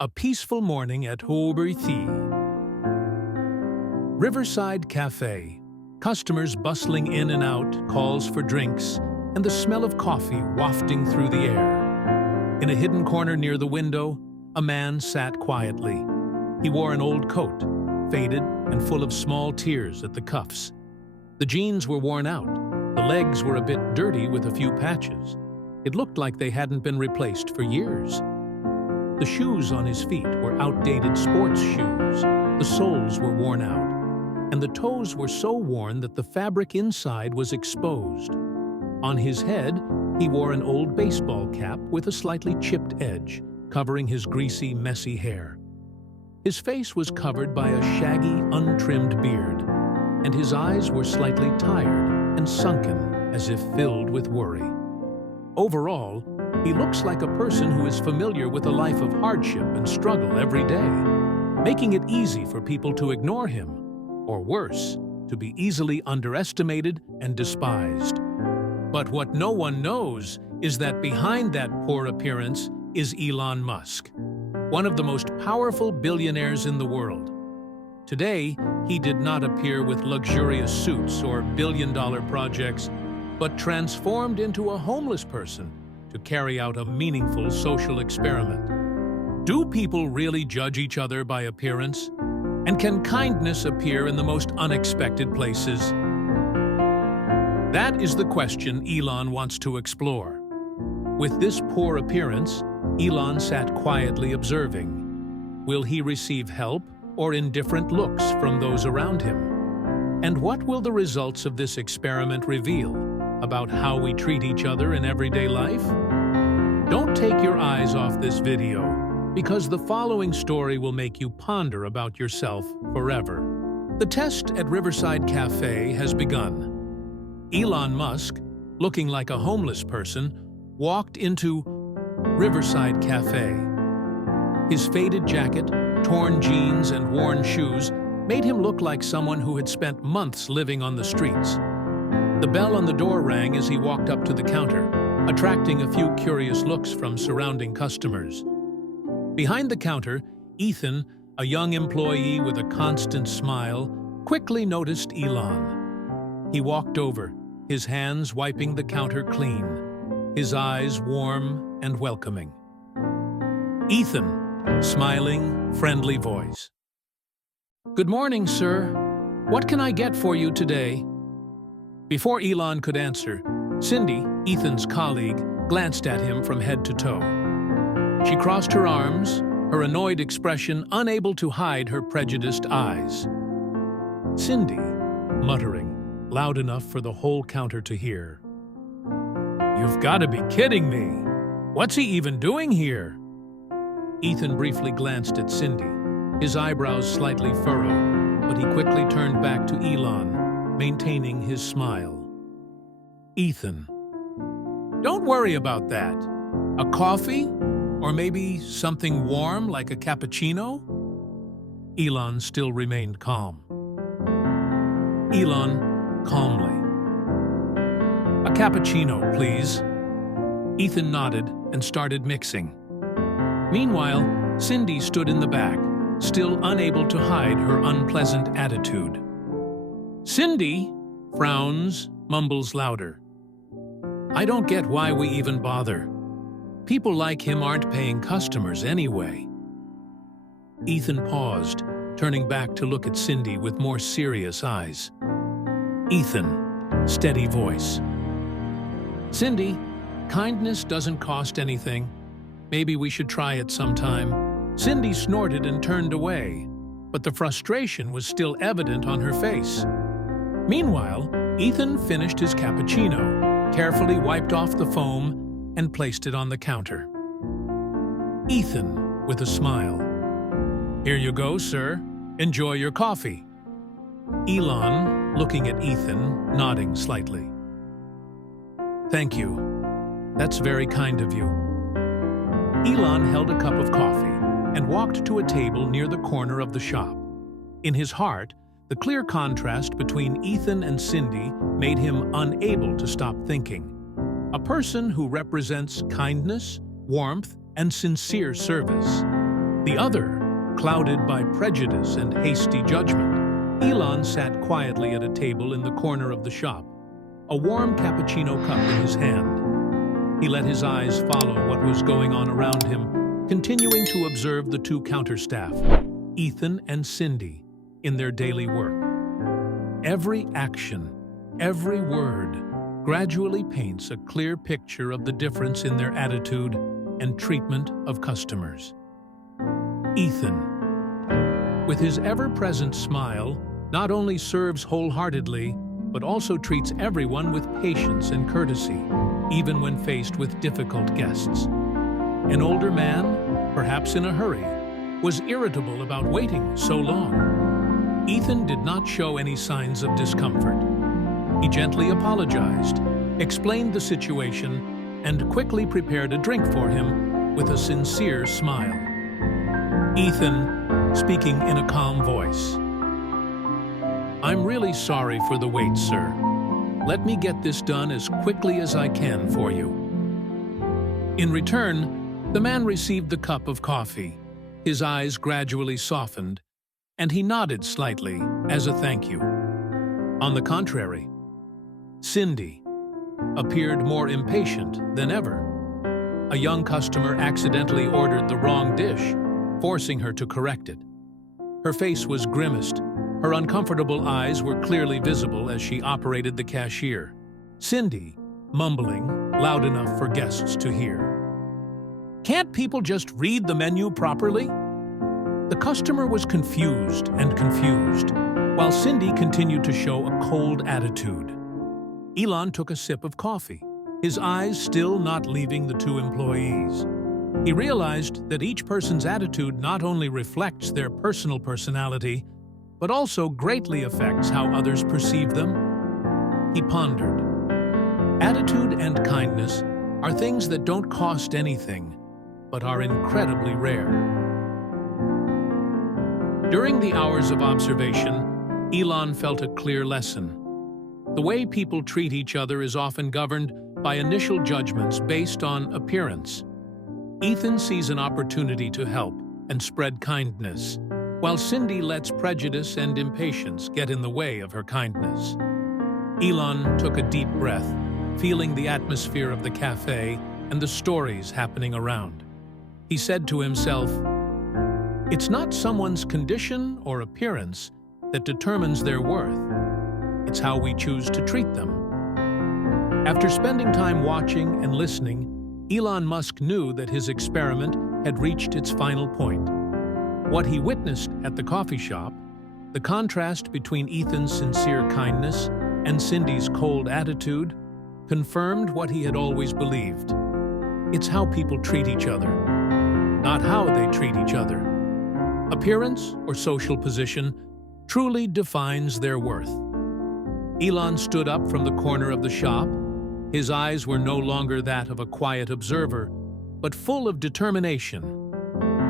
A peaceful morning at Hauberthy. Riverside Cafe. Customers bustling in and out, calls for drinks, and the smell of coffee wafting through the air. In a hidden corner near the window, a man sat quietly. He wore an old coat, faded and full of small tears at the cuffs. The jeans were worn out. The legs were a bit dirty with a few patches. It looked like they hadn't been replaced for years. The shoes on his feet were outdated sports shoes. The soles were worn out, and the toes were so worn that the fabric inside was exposed. On his head, he wore an old baseball cap with a slightly chipped edge, covering his greasy, messy hair. His face was covered by a shaggy, untrimmed beard, and his eyes were slightly tired and sunken, as if filled with worry. Overall, he looks like a person who is familiar with a life of hardship and struggle every day, making it easy for people to ignore him, or worse, to be easily underestimated and despised. But what no one knows is that behind that poor appearance is Elon Musk, one of the most powerful billionaires in the world. Today, he did not appear with luxurious suits or billion-dollar projects, but transformed into a homeless person to carry out a meaningful social experiment. Do people really judge each other by appearance? And can kindness appear in the most unexpected places? That is the question Elon wants to explore. With this poor appearance, Elon sat quietly observing. Will he receive help or indifferent looks from those around him? And what will the results of this experiment reveal about how we treat each other in everyday life? Don't take your eyes off this video, because the following story will make you ponder about yourself forever. The test at Riverside Cafe has begun. Elon Musk, looking like a homeless person, walked into Riverside Cafe. His faded jacket, torn jeans, and worn shoes made him look like someone who had spent months living on the streets. The bell on the door rang as he walked up to the counter, attracting a few curious looks from surrounding customers. Behind the counter, Ethan, a young employee with a constant smile, quickly noticed Elon. He walked over, his hands wiping the counter clean, his eyes warm and welcoming. Ethan, smiling, friendly voice. "Good morning, sir. What can I get for you today?" Before Elon could answer, Cindy, Ethan's colleague, glanced at him from head to toe. She crossed her arms, her annoyed expression unable to hide her prejudiced eyes. Cindy, muttering, loud enough for the whole counter to hear. "You've got to be kidding me! What's he even doing here?" Ethan briefly glanced at Cindy, his eyebrows slightly furrowed, but he quickly turned back to Elon, maintaining his smile. "Ethan, don't worry about that. A coffee? Or maybe something warm like a cappuccino?" Elon still remained calm. Elon, calmly. "A cappuccino, please." Ethan nodded and started mixing. Meanwhile, Cindy stood in the back, still unable to hide her unpleasant attitude. Cindy frowns, mumbles louder. "I don't get why we even bother. People like him aren't paying customers anyway." Ethan paused, turning back to look at Cindy with more serious eyes. Ethan, steady voice. "Cindy, kindness doesn't cost anything. Maybe we should try it sometime." Cindy snorted and turned away, but the frustration was still evident on her face. Meanwhile, Ethan finished his cappuccino, carefully wiped off the foam, and placed it on the counter. Ethan, with a smile. "Here you go, sir. Enjoy your coffee." Elon, looking at Ethan, nodding slightly. "Thank you. That's very kind of you." Elon held a cup of coffee and walked to a table near the corner of the shop. In his heart, the clear contrast between Ethan and Cindy made him unable to stop thinking. A person who represents kindness, warmth, and sincere service. The other, clouded by prejudice and hasty judgment, Elon sat quietly at a table in the corner of the shop, a warm cappuccino cup in his hand. He let his eyes follow what was going on around him, continuing to observe the two counterstaff, Ethan and Cindy, in their daily work. Every action, every word, gradually paints a clear picture of the difference in their attitude and treatment of customers. Ethan, with his ever-present smile, not only serves wholeheartedly, but also treats everyone with patience and courtesy, even when faced with difficult guests. An older man, perhaps in a hurry, was irritable about waiting so long. Ethan did not show any signs of discomfort. He gently apologized, explained the situation, and quickly prepared a drink for him with a sincere smile. Ethan, speaking in a calm voice, "I'm really sorry for the wait, sir. Let me get this done as quickly as I can for you." In return, the man received the cup of coffee. His eyes gradually softened, and he nodded slightly as a thank you. On the contrary, Cindy appeared more impatient than ever. A young customer accidentally ordered the wrong dish, forcing her to correct it. Her face was grimaced. Her uncomfortable eyes were clearly visible as she operated the cashier. Cindy, mumbling, loud enough for guests to hear, "Can't people just read the menu properly?" The customer was confused, while Cindy continued to show a cold attitude. Elon took a sip of coffee, his eyes still not leaving the two employees. He realized that each person's attitude not only reflects their personal personality, but also greatly affects how others perceive them. He pondered. Attitude and kindness are things that don't cost anything, but are incredibly rare. During the hours of observation, Elon felt a clear lesson. The way people treat each other is often governed by initial judgments based on appearance. Ethan sees an opportunity to help and spread kindness, while Cindy lets prejudice and impatience get in the way of her kindness. Elon took a deep breath, feeling the atmosphere of the cafe and the stories happening around. He said to himself, "It's not someone's condition or appearance that determines their worth. It's how we choose to treat them." After spending time watching and listening, Elon Musk knew that his experiment had reached its final point. What he witnessed at the coffee shop, the contrast between Ethan's sincere kindness and Cindy's cold attitude, confirmed what he had always believed. It's how people treat each other, not how they treat each other. Appearance or social position truly defines their worth. Elon stood up from the corner of the shop. His eyes were no longer that of a quiet observer, but full of determination.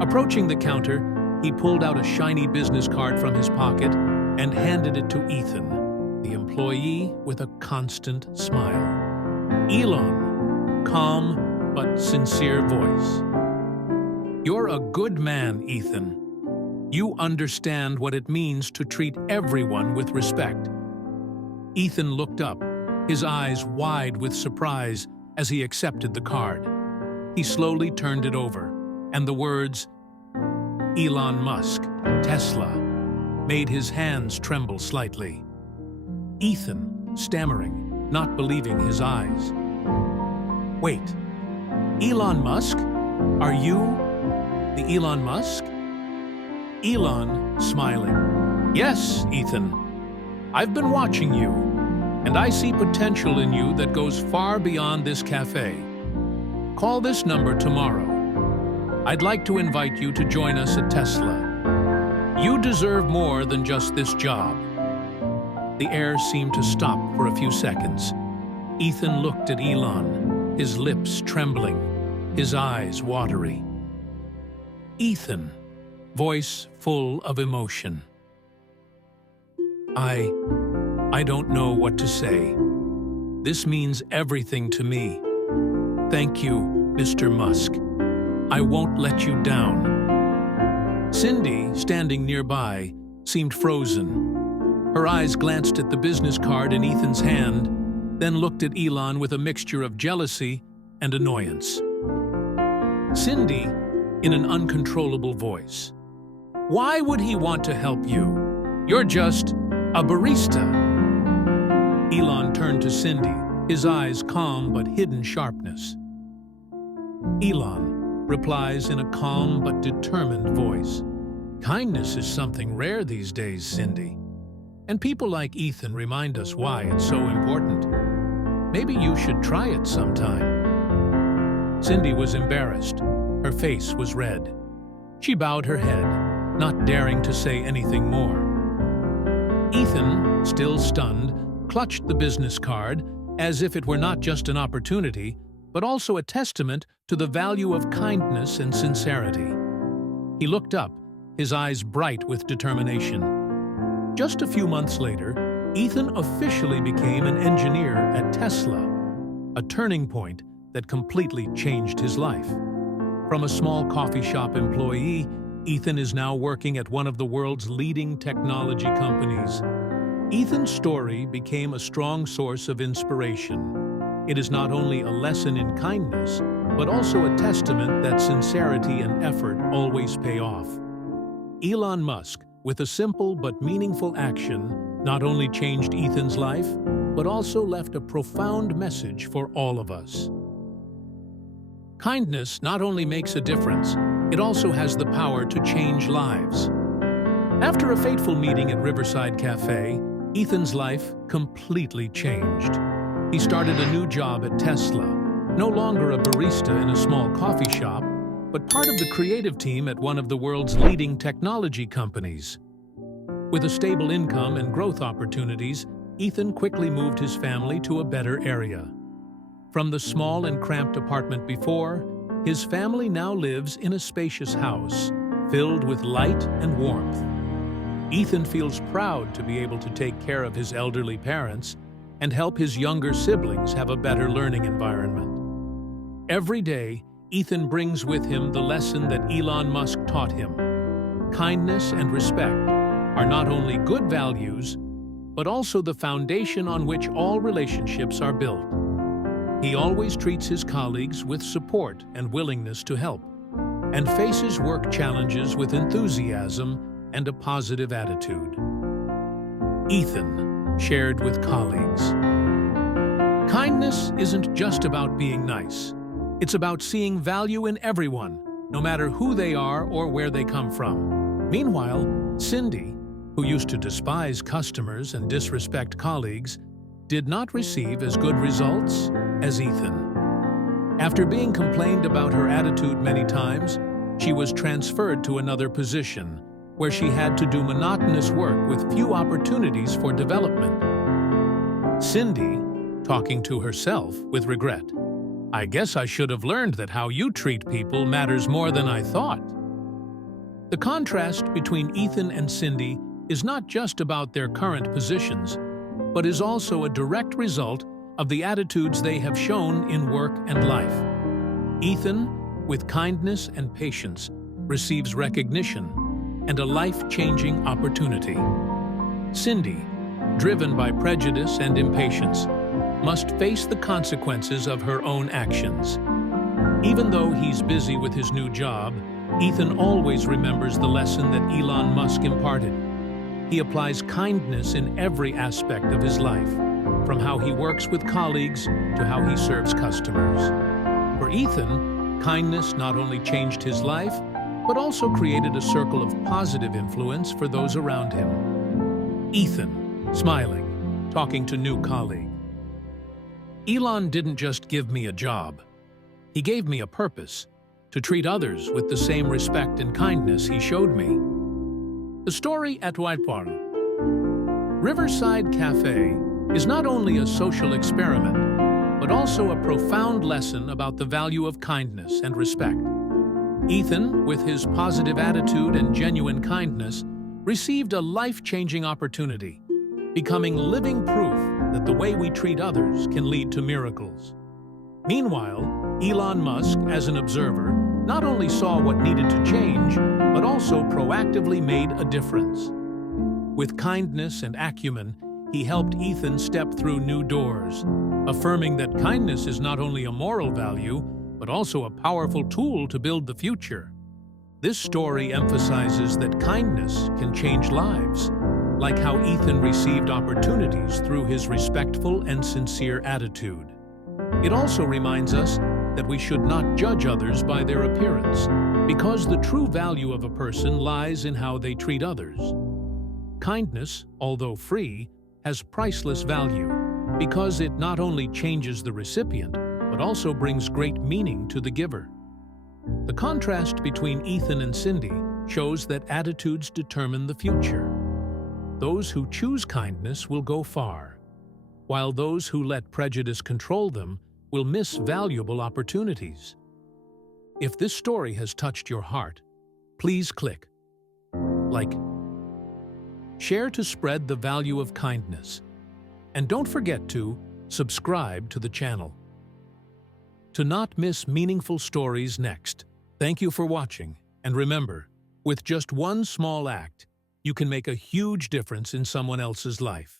Approaching the counter, he pulled out a shiny business card from his pocket and handed it to Ethan, the employee with a constant smile. Elon, calm but sincere voice. "You're a good man, Ethan. You understand what it means to treat everyone with respect." Ethan looked up, his eyes wide with surprise as he accepted the card. He slowly turned it over, and the words, "Elon Musk, Tesla," made his hands tremble slightly. Ethan, stammering, not believing his eyes. "Wait, Elon Musk? Are you the Elon Musk?" Elon, smiling. "Yes, Ethan. I've been watching you, and I see potential in you that goes far beyond this cafe. Call this number tomorrow. I'd like to invite you to join us at Tesla. You deserve more than just this job." The air seemed to stop for a few seconds. Ethan looked at Elon, his lips trembling, his eyes watery. "Ethan," voice full of emotion. I don't know what to say. This means everything to me. Thank you, Mr. Musk. I won't let you down." Cindy, standing nearby, seemed frozen. Her eyes glanced at the business card in Ethan's hand, then looked at Elon with a mixture of jealousy and annoyance. Cindy, in an uncontrollable voice, "Why would he want to help you? You're just a barista." Elon turned to Cindy, his eyes calm but hidden sharpness. Elon replies in a calm but determined voice, "Kindness is something rare these days, Cindy. And people like Ethan remind us why it's so important. Maybe you should try it sometime." Cindy was embarrassed. Her face was red. She bowed her head, not daring to say anything more. Ethan, still stunned, clutched the business card as if it were not just an opportunity, but also a testament to the value of kindness and sincerity. He looked up, his eyes bright with determination. Just a few months later, Ethan officially became an engineer at Tesla, a turning point that completely changed his life. From a small coffee shop employee, Ethan is now working at one of the world's leading technology companies. Ethan's story became a strong source of inspiration. It is not only a lesson in kindness, but also a testament that sincerity and effort always pay off. Elon Musk, with a simple but meaningful action, not only changed Ethan's life, but also left a profound message for all of us. Kindness not only makes a difference, it also has the power to change lives. After a fateful meeting at Riverside Cafe, Ethan's life completely changed. He started a new job at Tesla, no longer a barista in a small coffee shop, but part of the creative team at one of the world's leading technology companies. With a stable income and growth opportunities, Ethan quickly moved his family to a better area. From the small and cramped apartment before, his family now lives in a spacious house, filled with light and warmth. Ethan feels proud to be able to take care of his elderly parents and help his younger siblings have a better learning environment. Every day, Ethan brings with him the lesson that Elon Musk taught him. Kindness and respect are not only good values, but also the foundation on which all relationships are built. He always treats his colleagues with support and willingness to help, and faces work challenges with enthusiasm and a positive attitude. Ethan shared with colleagues, "Kindness isn't just about being nice. It's about seeing value in everyone, no matter who they are or where they come from." Meanwhile, Cindy, who used to despise customers and disrespect colleagues, did not receive as good results as Ethan. After being complained about her attitude many times, she was transferred to another position, where she had to do monotonous work with few opportunities for development. Cindy, talking to herself with regret, "I guess I should have learned that how you treat people matters more than I thought." The contrast between Ethan and Cindy is not just about their current positions, but is also a direct result of the attitudes they have shown in work and life. Ethan, with kindness and patience, receives recognition and a life-changing opportunity. Cindy, driven by prejudice and impatience, must face the consequences of her own actions. Even though he's busy with his new job, Ethan always remembers the lesson that Elon Musk imparted. He applies kindness in every aspect of his life, from how he works with colleagues to how he serves customers. For Ethan, kindness not only changed his life, but also created a circle of positive influence for those around him. Ethan, smiling, talking to new colleague. "Elon didn't just give me a job. He gave me a purpose, to treat others with the same respect and kindness he showed me." The story at Whitehall. Riverside Cafe is not only a social experiment, but also a profound lesson about the value of kindness and respect. Ethan, with his positive attitude and genuine kindness, received a life-changing opportunity, becoming living proof that the way we treat others can lead to miracles. Meanwhile, Elon Musk, as an observer, not only saw what needed to change, but also proactively made a difference. With kindness and acumen, he helped Ethan step through new doors, affirming that kindness is not only a moral value, but also a powerful tool to build the future. This story emphasizes that kindness can change lives, like how Ethan received opportunities through his respectful and sincere attitude. It also reminds us that we should not judge others by their appearance, because the true value of a person lies in how they treat others. Kindness, although free, has priceless value, because it not only changes the recipient, but also brings great meaning to the giver. The contrast between Ethan and Cindy shows that attitudes determine the future. Those who choose kindness will go far, while those who let prejudice control them will miss valuable opportunities. If this story has touched your heart, please click like, share to spread the value of kindness, and don't forget to subscribe to the channel to not miss meaningful stories next. Thank you for watching, and remember, with just one small act, you can make a huge difference in someone else's life.